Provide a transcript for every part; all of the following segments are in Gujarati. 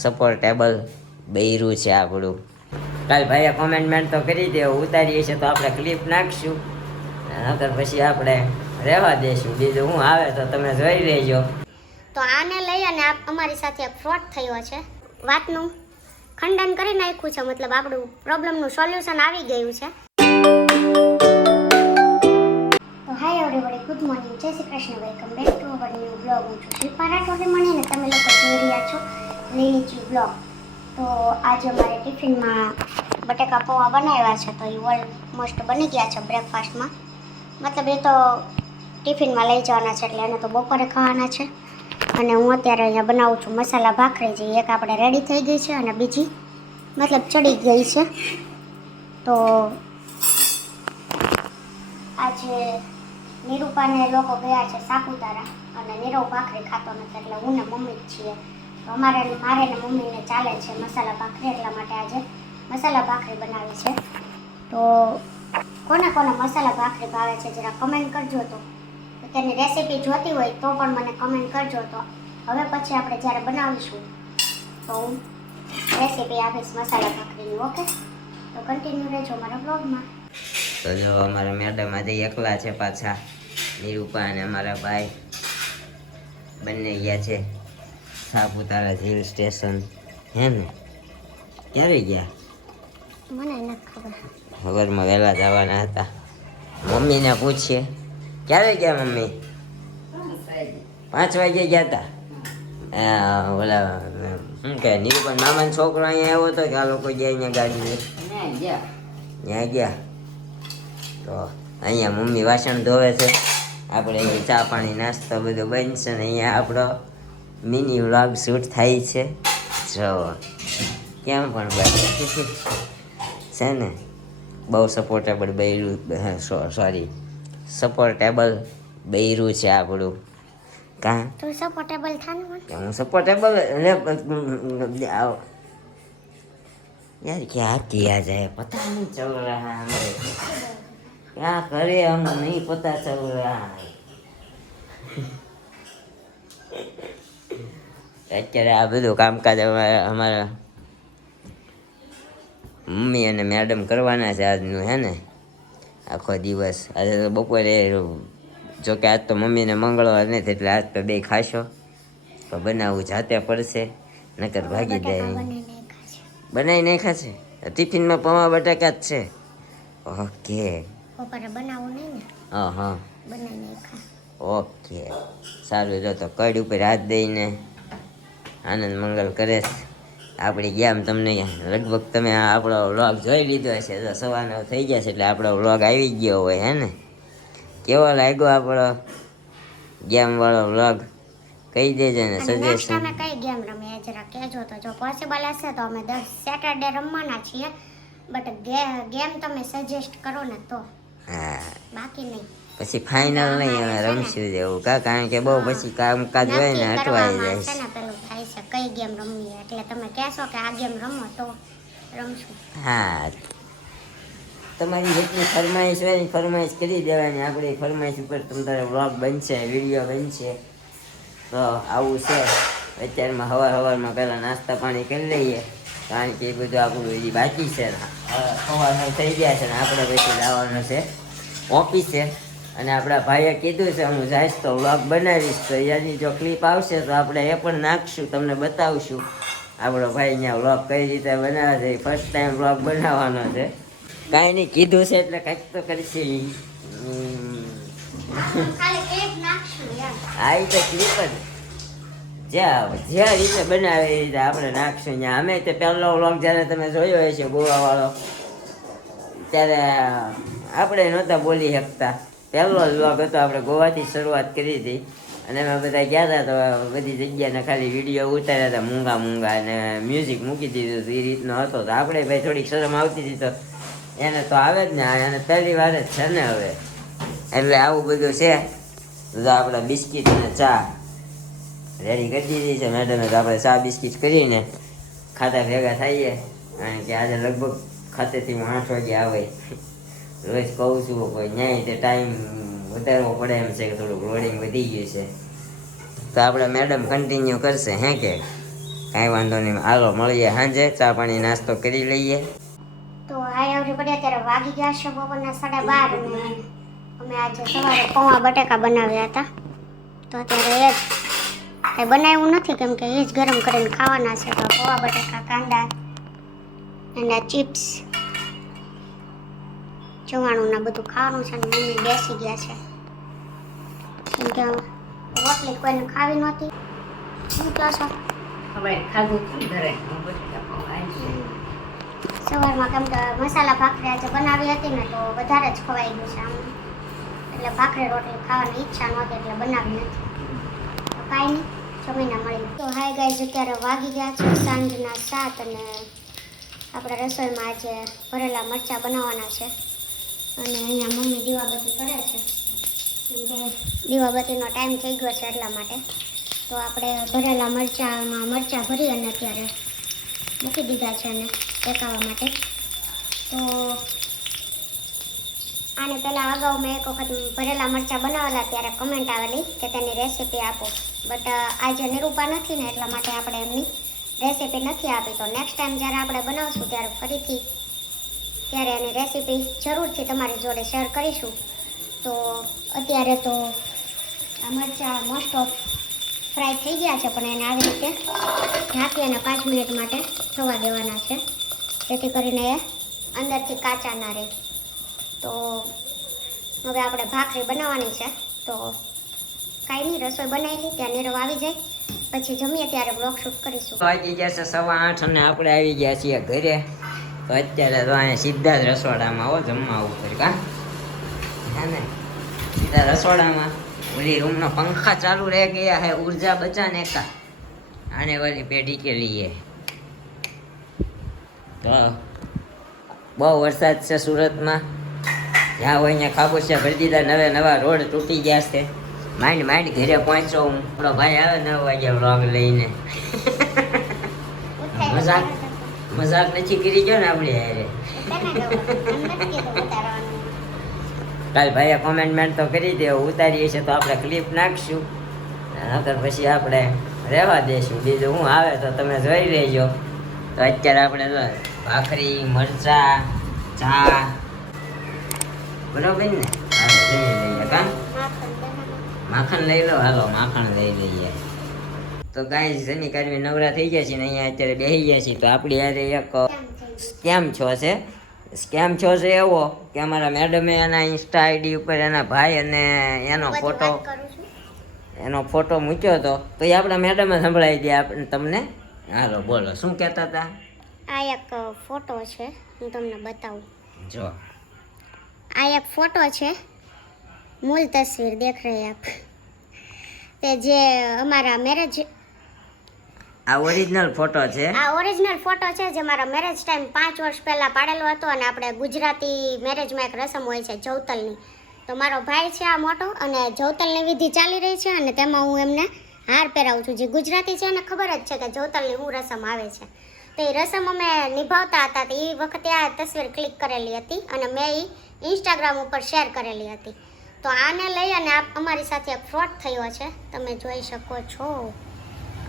સપોર્ટેબલ બૈરું છે આપણું. કાલ ભાઈએ કોમેન્ટમેન્ટ તો કરી દે, ઉતારીએ છે તો આપણે ક્લિપ નાખશું, નકર પછી આપણે રહેવા દઈશું. બીજું હું આવે તો તમે જોઈ લેજો. તો આને લઈ અને અમારી સાથે ફ્રોડ થયો છે, વાતનું ખંડન કરી નાખ્યું છે, મતલબ આપણું પ્રોબ્લેમનું સોલ્યુશન આવી ગયું છે. તો હાય એવરીબોડી, ગુડ મોર્નિંગ, જય Shri Krishna, welcome back to our new blog. હું છું શિલ્પા રાઠોડે મળીને તમે લોકો જોઈ રહ્યા છો લીલીચી બ્લોગ. તો આજે અમારે ટિફિનમાં બટેકા પૌવા બનાવ્યા છે, તો એ ઓલમોસ્ટ બની ગયા છે બ્રેકફાસ્ટમાં. મતલબ એ તો ટિફિનમાં લઈ જવાના છે, એટલે એને તો બપોરે ખાવાના છે. અને હું અત્યારે અહીંયા બનાવું છું મસાલા ભાખરી, જે એક આપણે રેડી થઈ ગઈ છે અને બીજી મતલબ ચડી ગઈ છે. તો આજે નિરૂપાને લોકો ગયા છે સાપુતારા, અને નીરવ ભાખરી ખાતો નથી, એટલે હું ને મમ્મી જ છીએ. તો મારે ને મમ્મીને ચાલે છે મસાલા ભાખરી, એટલા માટે આજે મસાલા ભાખરી બનાવી છે. તો કોને કોને મસાલા ભાખરી ભાવે છે જરા કમેન્ટ કરજો. તો તેની રેસીપી જોતી હોય તો પણ મને કમેન્ટ કરજો. તો હવે પછી આપણે જ્યારે બનાવીશું તો હું રેસીપી આપીશ મસાલા ભાખરીની. ઓકે, તો કન્ટિન્યુ રહેજો મારા બ્લોગમાં. તો જો અમારા મેડમ આજે એકલા છે પાછા, નિરૂપા અને અમારા ભાઈ બંને ગયા છે સાપુતારા હિલ સ્ટેશન. હે ને, ક્યારે ગયા મને નથી ખબર, ખબરમાં વહેલા જવાના હતા. મમ્મીને પૂછીએ ક્યારે ગયા મમ્મી? 5 વાગે ગયા હતા. ઓલા શું કહે નિરૂપા મામાનો છોકરો અહીંયા આવ્યો હતો કે આ લોકો ગયા અહીંયા ગાડી ત્યાં ગયા. તો અહીંયા મમ્મી વાસણ ધોવે છે, આપણે અહીંયા ચા પાણી નાસ્તો બધું બનશે ને અહીંયા આપણો મિની વ્લોગ શૂટ થાય છે. જો કેમ પણ બસ છે ને, બહુ સપોર્ટેબલ બૈરું, સપોર્ટેબલ બૈરું છે આપણું. કાં તું સપોર્ટેબલ થાને હું સપોર્ટેબલ यार क्या किया जाए पता नहीं चल रहा है हमें, क्या करे हम नहीं पता चल रहा है. અત્યારે આ બધું કામકાજ અમારા મમ્મી અને મેડમ કરવાના છે આજનું. હે ને, આખો દિવસ આજે તો બપોરે, જોકે આજ તો મમ્મીને મંગળવાર નથી એટલે આજ તો બે ખાશો, તો બનાવવું જાતે પડશે, નકર ભાગી જાય. બનાવી નહીં ખાશે? ટિફિનમાં પૌવા બટાકા જ છે. ઓકે, બપોરે બનાવું નહીં ને? હા બનાવી નહીં ખા. ઓકે, સારું. જો તો કડ ઉપર હાથ દઈને આનંદ મંગલ કરે આપણી ગેમ. તમને લગભગ તમે આપણો વ્લોગ જોઈ લીધો હશે, તો સવારનો થઈ જશે એટલે આપણો વ્લોગ આવી ગયો હોય. હે ને, કેવો લાગ્યો આપણો ગેમ વાળો વ્લોગ? કહી દેજો ને સજેશન. અમે કઈ ગેમ રમીએ જરા કહેજો. તો જો પોસિબલ હશે તો અમે 10 સેટરડે રમવાના છીએ, બટ ગેમ તમે સજેસ્ટ કરો ને તો. હા, બાકી નહીં. પછી ફાઇનલ નહીં અમે રમશું જેવું કા, કારણ કે બહુ પછી કામકાજ હોય ને અટવાઈ જાય છે. પેલું થાય છે કઈ ગેમ રમીએ, એટલે તમે કહેશો કે આ ગેમ રમો તો રમશું. હા, તમારી જેટલી ફરમાઈશ હોય ને ફરમાઈશ કરી દેવાની. આપણી ફરમાઈશ ઉપર તમારો વ્લોગ બનશે, વિડીયો બનશે. તો આવું છે. અત્યારમાં સવારમાં પહેલાં નાસ્તા પાણી કરી લઈએ, કારણ કે એ બધું આપણું હજી બાકી છે. સવારનો થઈ ગયા છે ને આપણે પછી લાવવાનો છે ઓફિસે. અને આપણા ભાઈએ કીધું છે હું જઈશ તો વ્લોગ બનાવીશ, તો એની જો ક્લિપ આવશે તો આપણે એ પણ નાખશું, તમને બતાવશું આપણો ભાઈ અહીંયા વ્લોગ કઈ રીતે બનાવે છે. ફર્સ્ટ ટાઈમ વ્લોગ બનાવવાનો છે. કાંઈ નહીં, કીધું છે એટલે કંઈક તો કરશે. આ રીતે ક્લિપ જ જે રીતે બનાવે એ રીતે આપણે નાખશું અહીંયા. અમે તે પહેલો વ્લોગ જ્યારે તમે જોયો હશે ગોવાવાળો, ત્યારે આપણે નહોતા બોલી શકતા. પહેલો જ વ્લોગ હતો, આપણે ગોવાથી શરૂઆત કરી હતી અને અમે બધા ગયા હતા. તો બધી જગ્યાને ખાલી વિડીયો ઉતાર્યા હતા મૂંગા અને મ્યુઝિક મૂકી દીધું હતું. એ રીતનો હતો. તો આપણે ભાઈ થોડીક શરમ આવતી હતી, તો એને તો આવે જ ને, એને પહેલી વાર જ છે ને હવે, એટલે આવું બધું છે. તો આપણે બિસ્કિટ અને ચા રેડી કરી દીધી છે મેડમે. તો આપણે ચા બિસ્કિટ કરીને ખાતા ભેગા થઈએ, કારણ કે આજે લગભગ ખાતેથી હું 8 વાગે આવે. રોજ કહું છું કોઈ ન્યાય તે ટાઈમ વધારવો પડે એમ છે કે થોડુંક લોડિંગ વધી ગયું છે. તો આપણે મેડમ કન્ટિન્યુ કરશે. હે કે કાંઈ વાંધો નહીં, હાલો મળીએ સાંજે, ચા પાણી નાસ્તો કરી લઈએ. તો હાય everybody, અત્યારે વાગી ગયા છે બપોરના 12:30 અને અમે આજે સવારે પૌવા બટેકા બનાવ્યા હતા. તો અત્યારે એ કંઈ બનાવ્યું નથી કેમ કે એ જ ગરમ કરીને ખાવાના છે. તો પૌવા બટેકા, કાંદા અને ચિપ્સ, ચવાણું ને બધું ખાવાનું છે. અને મમ્મી બેસી ગયા છે કેમ કે રોટલી કોઈને ખાવી નહોતી. શું કહો છો? સવારમાં કેમ કે મસાલા ભાખરી આજે બનાવી હતી ને તો વધારે જ ખવાઈ ગયું છે આમ, એટલે ભાખરી રોટલી ખાવાની ઈચ્છા નહોતી એટલે બનાવી નથી. તો કાંઈ નહીં, જમીને મળી. તો હાય ગાઈઝ, અત્યારે વાગી ગયા છે સાંજના 7 અને આપણે રસોઈમાં આજે ભરેલા મરચાં બનાવવાના છે. અને અહીંયા મમ્મી દીવાબત્તી કરે છે કેમ કે દીવાબત્તીનો ટાઈમ થઈ ગયો છે એટલા માટે. તો આપણે ભરેલા મરચાંમાં મરચાં ભરી અને અત્યારે મૂકી દીધા છે અને શેકાવા માટે. તો આને પહેલાં અગાઉ મેં એક વખત ભરેલા મરચાં બનાવેલા ત્યારે કમેન્ટ આવેલી કે તેની રેસીપી આપો, બટ આજે નિરૂપા નથી ને એટલા માટે આપણે એમની રેસીપી નથી આપી. તો નેક્સ્ટ ટાઈમ જ્યારે આપણે બનાવશું ત્યારે ફરીથી ત્યારે એની રેસીપી જરૂરથી તમારી જોડે શેર કરીશું. તો અત્યારે તો આ મરચાં મોસ્ટ ઓફ ફ્રાય થઈ ગયા છે, પણ એને આવી રીતે ઢાંકી અને 5 મિનિટ માટે થવા દેવાના છે જેથી કરીને એ અંદરથી કાચા ના રહે. તો હવે આપણે ભાખરી બનાવવાની છે. તો કાંઈ નહીં, રસોઈ બનાવેલી ત્યાં નીરવ આવી જાય પછી જમીએ ત્યારે બ્લોગ શૂટ કરીશું. વાગી ગયા છે 8:15 અને આપણે આવી ગયા છીએ ઘરે. તો અત્યારે તો અહીંયા સીધા જ રસોડામાં આવો જમવા ઉપર, કા હે ને, સીધા રસોડામાં. ઓલી રૂમનો પંખા ચાલુ રહી ગયા है, ऊर्जा बचाने का, आने वाली पेढ़ी के लिए. તો બહુ વરસાદ છે સુરતમાં, જ્યાં હોય ત્યાં ખાબોચિયા ભરી દીધા, નવા રોડ તૂટી ગયા છે. માંડ ઘરે પહોંચો હું, આપણો ભાઈ આવે 9 વાગ્યા વ્લોગ લઈને. મજાક નથી કરી ગયો ને આપણે હારે. કાલ ભાઈએ કોમેન્ટમેન્ટ તો કરી દે, ઉતારીએ છે તો આપણે ક્લિપ નાખશું, નકર પછી આપણે રહેવા દઈશું. બીજું હું આવે તો તમે જોઈ લેજો. તો અત્યારે આપણે જો ભાખરી, મરચા, ચા, બરોબર ને, હાલો જમી લઈએ. કા માખણ લઈ લો, હાલો માખણ લઈ લઈએ. તો ગાઈસ જમી કાઢવી નવરા થઈ ગયા છે ને અહીંયા અત્યારે બેસી ગયા છીએ. તો આપણી યારે એક સ્કેમ છો છે. સ્કેમ છો છે એવો કે અમારા મેડમે એના ઇન્સ્ટા આઈડી ઉપર એના ભાઈ અને એનો ફોટો મૂક્યો હતો. તો એ આપણા મેડમે સંભળાવી દે આપણે તમને. હાલો બોલો, શું કહેતા હતા? આ એક ફોટો છે, હું તમને બતાવું. જો આ એક ફોટો છે, મૂળ તસવીર દેખ રહે આપ, તે જે અમારા મેરેજ, આ ઓરિજિનલ ફોટો છે. આ ઓરિજિનલ ફોટો છે જે મારા મેરેજ ટાઈમ 5 વર્ષ પહેલા પાડેલો હતો. અને આપણે ગુજરાતી મેરેજમાં એક રસમ હોય છે જવતલની, તો મારો ભાઈ છે આ મોટો અને જવતલની વિધિ ચાલી રહી છે અને તેમાં હું એમને હાર પહેરાવું છું. જે ગુજરાતી છે એને ખબર જ છે કે જવતલની શું રસમ આવે છે. તો એ રસમ અમે નિભાવતા હતા. તો એ વખતે આ તસવીર ક્લિક કરેલી હતી અને મેં એ ઇન્સ્ટાગ્રામ ઉપર શેર કરેલી હતી. તો આને લઈ અને અમારી સાથે એક ફ્રોડ થયો છે, તમે જોઈ શકો છો.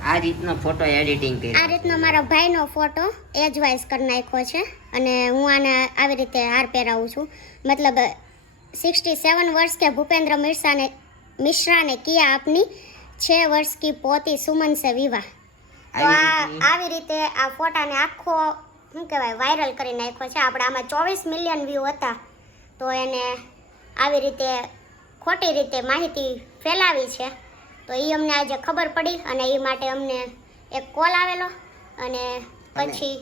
આ રીતનો ફોટો એડિટિંગ કર્યો, આ રીતનો મારા ભાઈનો ફોટો એજ વાઇઝ કરી નાખ્યો છે અને હું આને આવી રીતે હાર પહેરાવું છું. મતલબ 67 वर्ष के भूपेंद्र मिश्रा ने किया अपनी 6 वर्ष की पोती सुमन से विवाह. તો આવી રીતે આ ફોટાને આખો શું કહેવાય વાયરલ કરી નાખ્યો છે. આપણે આમાં 24 મિલિયન વ્યૂ હતા. તો એને આવી રીતે ખોટી રીતે માહિતી ફેલાવી છે. તો એ અમને આજે ખબર પડી અને એ માટે અમને એક કોલ આવેલો અને પછી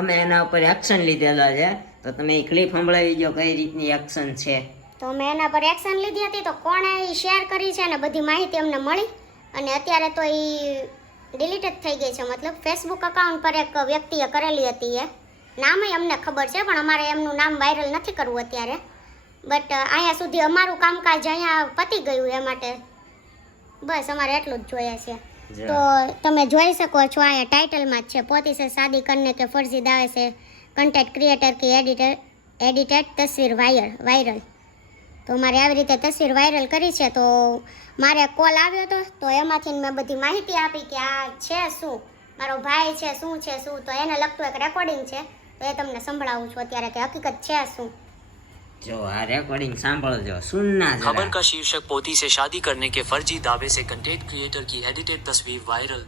અમે એના ઉપર એક્શન લીધેલા છે. તો તમે એ ક્લિપ સંભળાવી દો કઈ રીતની એક્શન છે. તો મેં એના પર એક્શન લીધી હતી. તો કોણે એ શેર કરી છે અને બધી માહિતી અમને મળી અને અત્યારે તો એ ડિલીટ જ થઈ ગઈ છે. મતલબ ફેસબુક અકાઉન્ટ પર એક વ્યક્તિએ કરેલી હતી, એ નામ અમને ખબર છે પણ અમારે એમનું નામ વાયરલ નથી કરવું અત્યારે. બટ અહીંયા સુધી અમારું કામકાજ અહીંયા પતી ગયું, એ માટે બસ અમારે એટલું જ જોઈએ છે. તો તમે જોઈ શકો છો અહીંયા ટાઇટલમાં જ છે, પોતી સે શાદી કરને કે ફર્જી દાવે છે કન્ટેન્ટ ક્રિએટર की એડિટેડ તસવીર વાયરલ. તો મારે આવી રીતે તસવીર વાયરલ કરી છે. તો મારે કોલ આવ્યો હતો તો એમાંથી મેં બધી માહિતી આપી કે આ છે શું, મારો ભાઈ છે શું તો એને લગતું એક રેકોર્ડિંગ છે, તો એ તમને સંભળાવું છું અત્યારે કે હકીકત છે શું. જો આ રેકોર્ડિંગ સાંભળજો, સુનના જરા. खबर का शीर्षक पोती से शादी करने के फर्जी दावे से कंटेंट क्रिएटर की एडिटेड तस्वीर वायरल।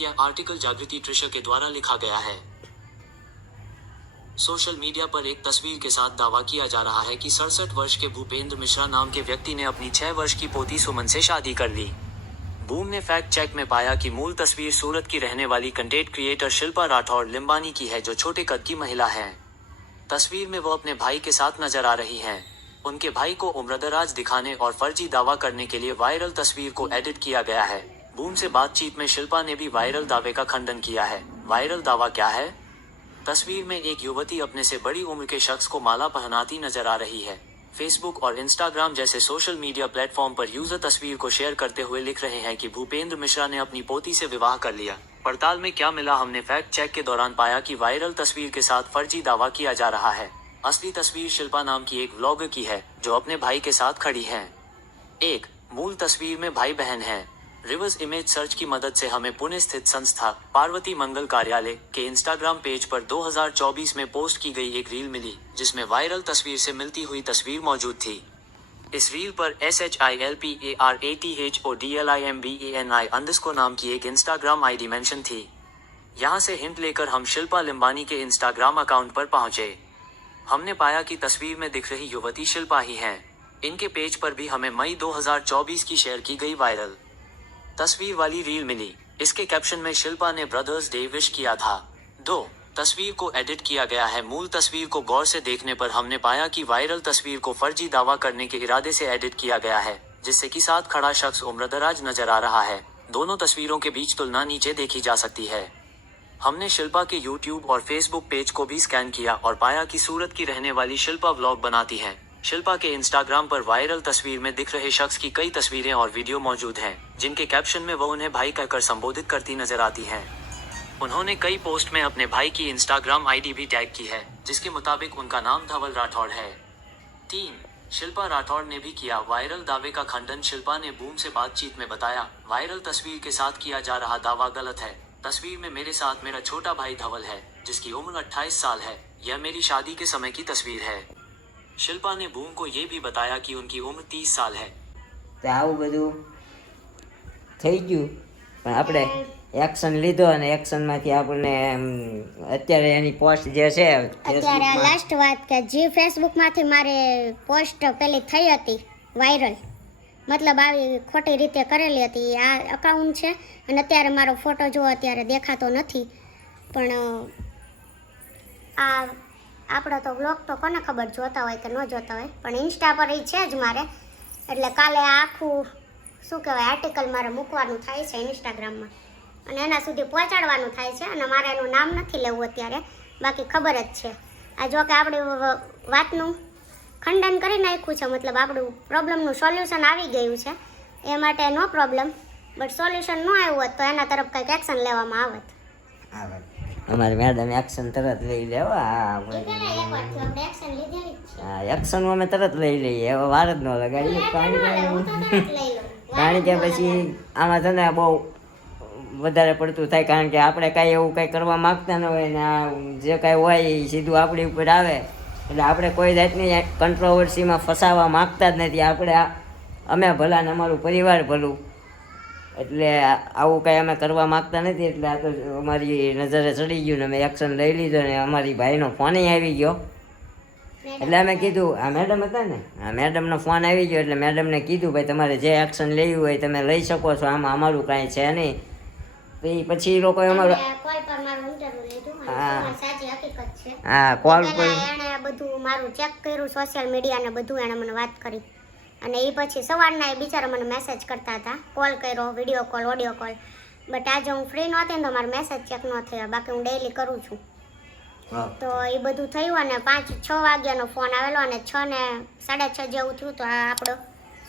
यह आर्टिकल जागृति ट्रिशर के द्वारा लिखा गया है। सोशल मीडिया पर एक तस्वीर के साथ दावा किया जा रहा है कि 67 वर्ष के भूपेंद्र मिश्रा नाम के व्यक्ति ने अपनी 6 वर्ष की पोती सुमन से शादी कर ली। बूम ने फैक्ट चेक में पाया कि मूल तस्वीर सूरत की रहने वाली कंटेंट क्रिएटर शिल्पा राठौड़ लिम्बानी की है, जो छोटे कद की महिला है। तस्वीर में वो अपने भाई के साथ नजर आ रही हैं। उनके भाई को उम्रदराज दिखाने और फर्जी दावा करने के लिए वायरल तस्वीर को एडिट किया गया है। बूम से बातचीत में शिल्पा ने भी वायरल दावे का खंडन किया है। वायरल दावा क्या है? तस्वीर में एक युवती अपने से बड़ी उम्र के शख्स को माला पहनाती नजर आ रही है। फेसबुक और इंस्टाग्राम जैसे सोशल मीडिया प्लेटफॉर्म पर यूजर तस्वीर को शेयर करते हुए लिख रहे हैं कि भूपेंद्र मिश्रा ने अपनी पोती से विवाह कर लिया। पड़ताल में क्या मिला? हमने फैक्ट चेक के दौरान पाया कि वायरल तस्वीर के साथ फर्जी दावा किया जा रहा है। असली तस्वीर शिल्पा नाम की एक व्लॉगर की है, जो अपने भाई के साथ खड़ी है। एक मूल तस्वीर में भाई बहन है। रिवर्स इमेज सर्च की मदद से हमें पुणे स्थित संस्था पार्वती मंगल कार्यालय के इंस्टाग्राम पेज पर 2024 में पोस्ट की गई एक रील मिली, जिसमें वायरल तस्वीर से मिलती हुई तस्वीर मौजूद थी। इस रील पर SHILPARATHODLIMBANI_ नाम की एक इंस्टाग्राम आईडी मेंशन थी। यहाँ से हिंट लेकर हम शिल्पा लिम्बानी के इंस्टाग्राम अकाउंट पर पहुंचे। हमने पाया कि तस्वीर में दिख रही युवती शिल्पा ही है। इनके पेज पर भी हमें मई 2024 की शेयर की गई वायरल तस्वीर वाली रील मिली। इसके कैप्शन में शिल्पा ने ब्रदर्स डे विश किया था। 2. तस्वीर को एडिट किया गया है। मूल तस्वीर को गौर से देखने पर हमने पाया कि वायरल तस्वीर को फर्जी दावा करने के इरादे से एडिट किया गया है, जिससे कि साथ खड़ा शख्स उम्रदराज नजर आ रहा है। दोनों तस्वीरों के बीच तुलना नीचे देखी जा सकती है। हमने शिल्पा के YouTube और Facebook पेज को भी स्कैन किया और पाया कि सूरत की रहने वाली शिल्पा व्लॉग बनाती है। शिल्पा के इंस्टाग्राम पर वायरल तस्वीर में दिख रहे शख्स की कई तस्वीरें और वीडियो मौजूद हैं, जिनके कैप्शन में वो उन्हें भाई कहकर संबोधित करती नजर आती हैं। उन्होंने कई पोस्ट में अपने भाई की इंस्टाग्राम आईडी भी टैग की है, जिसके मुताबिक उनका नाम धवल राठौड़ है। 3. शिल्पा राठौड़ ने भी किया वायरल दावे का खंडन। शिल्पा ने बूम से बातचीत में बताया, वायरल तस्वीर के साथ किया जा रहा दावा गलत है। तस्वीर में मेरे साथ मेरा छोटा भाई धवल है, जिसकी उम्र 28 साल है। यह मेरी शादी के समय की तस्वीर है। शिल्पा ने बूम को ये भी बताया कि उनकी उम्र 30 साल है। તો આવું બધું થઈ ગયું, પણ આપણે એક્શન લીધો અને એક્શનમાંથી આપણને અત્યારે એની પોસ્ટ જે છે અત્યારે આ લાસ્ટ વાત કે જે ફેસબુકમાંથી મારે પોસ્ટ પેલી થઈ હતી વાયરલ, મતલબ આવી ખોટી રીતે કરેલી હતી, આ અકાઉન્ટ છે અને અત્યારે મારો ફોટો જો અત્યારે દેખાતો નથી, પણ આ આપણો તો વ્લોગ તો કોને ખબર જોતા હોય કે ન જોતા હોય, પણ ઇન્સ્ટા પર એ છે જ મારે, એટલે કાલે આ આખું શું કહેવાય આર્ટિકલ મારે મૂકવાનું થાય છે ઇન્સ્ટાગ્રામમાં અને એના સુધી પહોંચાડવાનું થાય છે અને મારે એનું નામ નથી લેવું અત્યારે, બાકી ખબર જ છે. આ જો કે આપણી વાતનું ખંડન કરી નાખ્યું છે, મતલબ આપણું પ્રોબ્લેમનું સોલ્યુશન આવી ગયું છે, એ માટે નો પ્રોબ્લેમ, બટ સોલ્યુશન ન આવ્યું હોત તો એના તરફ કંઈક એક્શન લેવામાં આવત. અમારે મેડમ એક્શન તરત લઈ લેવા. હા, એક્શન અમે તરત લઈ લઈએ, હવે વાર જ ન લગાડીએ, કારણ કે પછી આમાં છે ને બહુ વધારે પડતું થાય, કારણ કે આપણે કાંઈ એવું કાંઈ કરવા માગતા ન હોય ને આ જે કાંઈ હોય એ સીધું આપણી ઉપર આવે, એટલે આપણે કોઈ જાતની કન્ટ્રોવર્સીમાં ફસાવા માગતા જ નથી. આપણે અમે ભલા ને અમારું પરિવાર ભલું, એટલે આવું કાંઈ અમે કરવા માગતા નથી, એટલે આ તો અમારી નજરે ચડી ગયું ને અમે એક્શન લઈ લીધો ને અમારી ભાઈનો ફોન આવી ગયો, એટલે અમે કીધું આ મેડમ હતા ને, આ મેડમનો ફોન આવી ગયો એટલે મેડમને કીધું ભાઈ તમારે જે એક્શન લેવું હોય તમે લઈ શકો છો, આમાં અમારું કાંઈ છે નહીં. પછી એ લોકોએ અમારું હા કોલ પર એણે બધું મારું ચેક કર્યું, સોશિયલ મીડિયા ને બધું એણે મને વાત કરી, અને એ પછી સવારના એ બિચારા મને મેસેજ કરતા હતા, કોલ કર્યો, video call, audio call, but આજે હું ફ્રી નહોતી ને તો મારો મેસેજ ચેક ન થયા, બાકી હું ડેઈલી કરું છું. તો એ બધું થયું અને 5-6 વાગ્યાનો ફોન આવેલો અને 6 ને 6:30 જેવું થયું, તો આ આપણો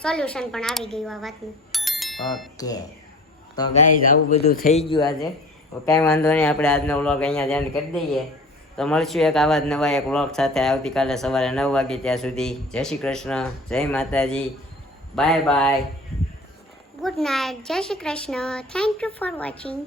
સોલ્યુશન પણ આવી ગયું આ વાતનું. ઓકે, તો ગાઈઝ આવું બધું થઈ ગયું આજે, કાંઈ વાંધો નહીં, આપણે આજનો વ્લોગ અહીંયા ધ્યાન કરી દઈએ. તો મળશું એક આવા જ નવા એક વ્લોગ સાથે આવતીકાલે સવારે 9 વાગે. ત્યાં સુધી જય શ્રી કૃષ્ણ, જય માતાજી, બાય બાય, ગુડ નાઇટ, જય Shri Krishna, thank you for watching.